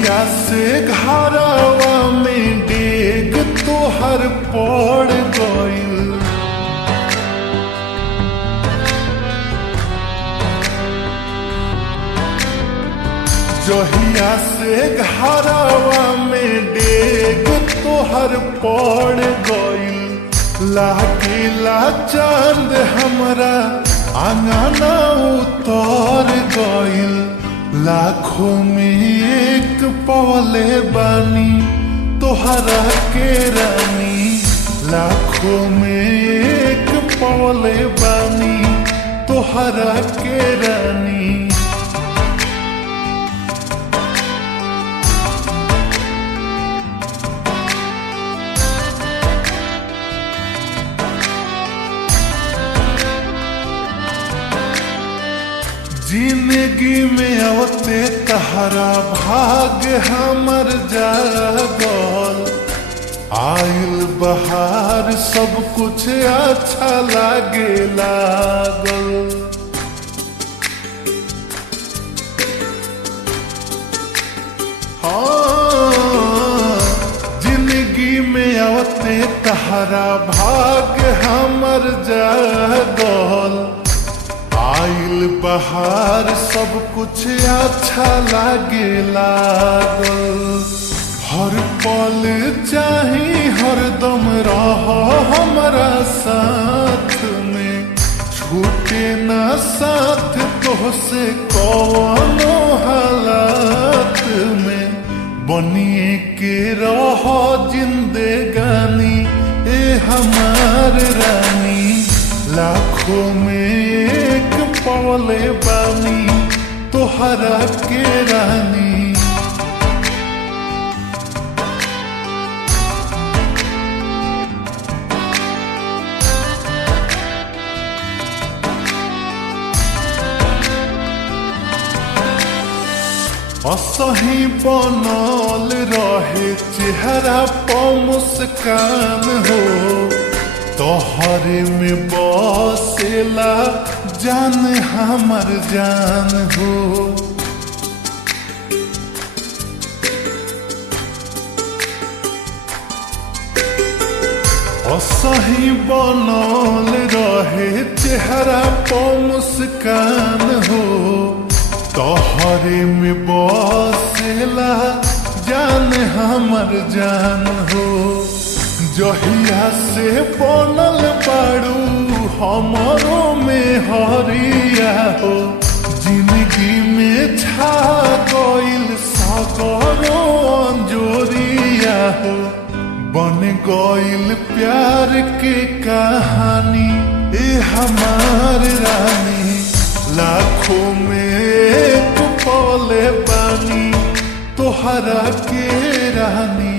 जहिया से घरवा में डेग तोहर पड़ गइल, जहिया से घरवा में डेग तोहर पड़ गइल, लागिला चांद हमरा आंगना उतर गइल। लाखों में एक पवले बानी तोहरा के रानी, लाखों में एक पवले बानी तोहरा के रानी। जिंदगी में आवते तहरा भाग हमर जागल, आइल बहार सब कुछ अच्छा लागे लागल। हाँ, जिंदगी में आवते तहरा भाग हमर जागल, आइल बहार सब कुछ अच्छा लागे लागल। हर पल चाही हरदम रह हमरा साथ में, छूटे ना साथ तोहसे कौनो हालात में। बनिए के रह जिंदगानी ए हमार रानी, लाखों में एक पवले बानी तोहरा के रानी। असही बनल रहे चेहरा पर मुस्कान हो, तोहरे में बसेला जान हमर जान हो। असही बनल रहे चेहरा पर मुस्कान हो, तोहरे में बसेला जान हमर जान हो। जहिया से बनल बाड़ू हमरो में हरिया हो, जिंदगी में छा गइल सगरो अंजोरिया हो। बन गइल प्यार के कहानी ए हमार रानी, लाखों में एक पवले बानी तोहरा के रानी।